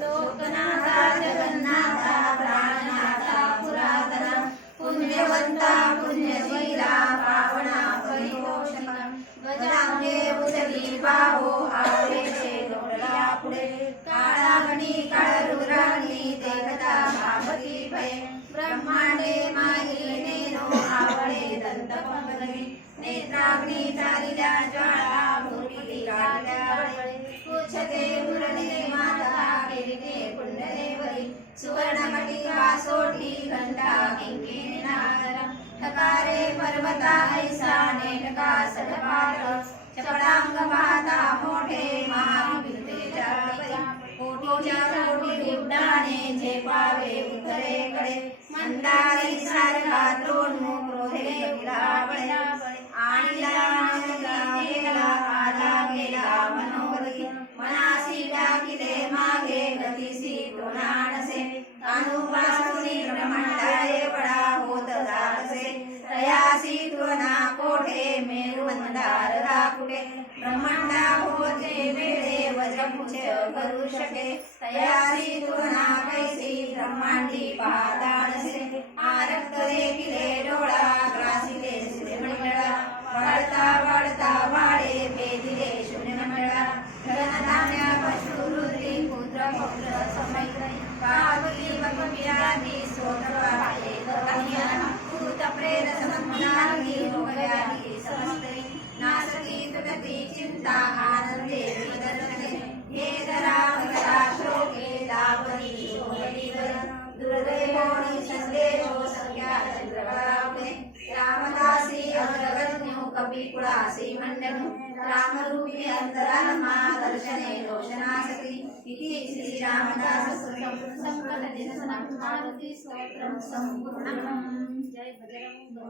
लोकनाथा जगन्नाथा प्राणनाथा पुरातना पुण्यवंता पुण्यशीला पावना परिपोषका गजांगे उदरी बाहो आवेशे लोटला पुढे काळागणी काळरुद्राग्नी देखता भावती भये ब्रह्मांडे माही नेनो आवळे दंतपंकजनी नेत्राग्नी चालिल्या ज्वाळा भूमिती काढल्या वळे पुच्छते मुरली माता किरीटे कुंडलेवरी सुवर्णमटिका सोटी घंटा किंकिणी नागर ठकारे पर्वता ऐसा नेटका सडपाट चपळांग पाहता मोठे महाविद्येच्या कोटीच्या कोटी उड्डाणे झेपावे उत्तरेकडे मंदारी सारखा द्रोणू क्रोधे विलावळे आला गेला मनोरथी मनासी टाकिले मागे गतीसी तोनाणसे अनुपासुनी ब्रह्मंडाये वडा होत जातसे तयासी तुना कोठे मेरु मंदार राकुटे ब्रह्मंडा होते वेळे वज्रपुछ करू शके तयासी तुना कैसी ब्रह्मांडी पादानसे आरक्त देखिले डोळा ग्रासिले श्रीमंडळा वाढता वाढे पेदिले शून्यमंडळा गणधान्य पशु रुद्री पुत्र पौत्र समैत्र पार्वती भगवियादी सोत्रवाहे गगन्यान भूत प्रेत संमनागी रोगयादी समस्तरी नासती तुटती चिंता आनंदे विदर्शने हे धरा भगता शोके दावरी शोभलीवर दुर्दैवोनी संदेशो संज्ञा चंद्रकलावने रामदासी अग्रगण्यो कपिकुळासी मंडनु रामरूपी अंतरात्मा दर्शने रोशनासती इति श्री रामदास संकट दिन मारुति स्तोत्रम संपूर्णम् जय बजरंग